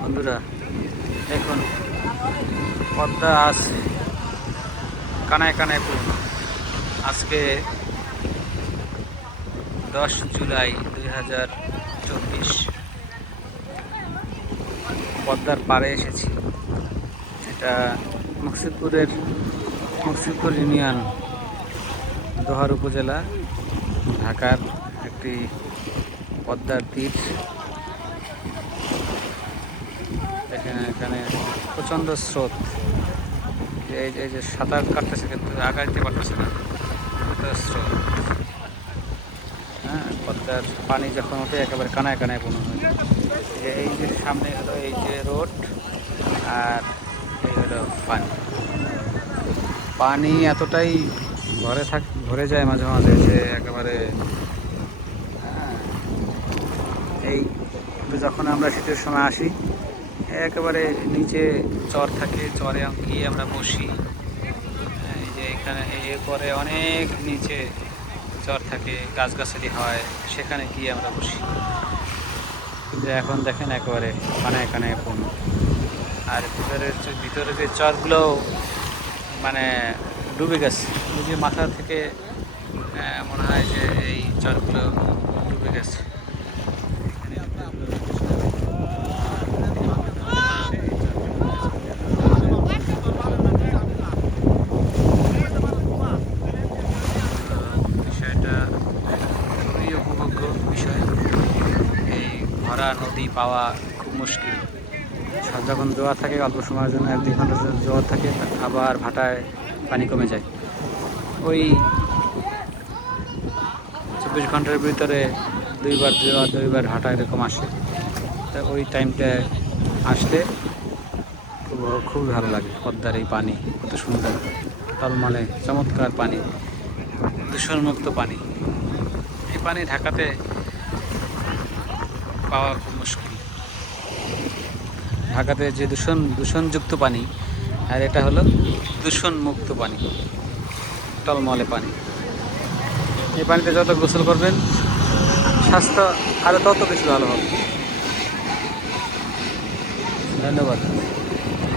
বন্ধুরা এখন পদ্মা আছে কানায় কানায় পূর্ণ। আজকে দশ জুলাই দুই হাজার চব্বিশ। পদ্মার পাড়ে এসেছি। এটা মুকসিদপুরের, মুকসিদপুর ইউনিয়ন, দোহার উপজেলা, ঢাকার একটি পদ্মার তীর। এখানে এখানে প্রচণ্ড স্রোত। এই যে- সাঁতার কাটতেছে কিন্তু, আগাইতে পারতেছে না। স্রোত। হ্যাঁ পদ্মার পানি যখন ওঠে একেবারে কানায় কানায় হয়ে যায়। এই যে- সামনে হলো এই যে রোড আর এই হলো পানি। পানি এতটাই ঘরে থাক ভরে যায় মাঝে মাঝে যে একেবারে হ্যাঁ, এই যখন আমরা শীতের সময় আসি একেবারে নিচে চর থাকে চরে গিয়ে আমরা বসি। এই যে এখানে এরপরে অনেক নিচে চর থাকে, গাছগাছালি হয়, সেখানে গিয়ে আমরা বসি। কিন্তু এখন দেখেন একেবারে মানে এখানে এখন আর ভিতরের ভিতরে যে চরগুলো মানে ডুবে গেছে। যে মাথা থেকে মনে হয় যে এই চরগুলো ডুবে গেছে বিষয়টা খুবই উপভোগ্য বিষয় এই ভরা নদী পাওয়া খুব মুশকিল। যখন জোয়ার থাকে, অল্প সময়ের জন্য এক দুই ঘণ্টার জন্য জোয়ার থাকে আবার ভাটায় পানি কমে যায়। ওই চব্বিশ ঘণ্টার ভিতরে দুইবার জোয়ার, দুইবার ভাটা এরকম আসে। তা ওই টাইমটায় আসলে খুব খুব ভালো লাগে, পদ্মার এই পানি, কত সুন্দর। টলমলে চমৎকার পানি, দূষণমুক্ত পানি। এই পানি ঢাকাতে পাওয়া খুব মুশকিল। ঢাকাতে যে দূষণ, দূষণযুক্ত পানি, আর এটা হলো দূষণমুক্ত পানি, টলমলে পানি। এই পানিতে যত গোসল করবেন, স্বাস্থ্য আরও তত বেশি ভালো হবে। ধন্যবাদ।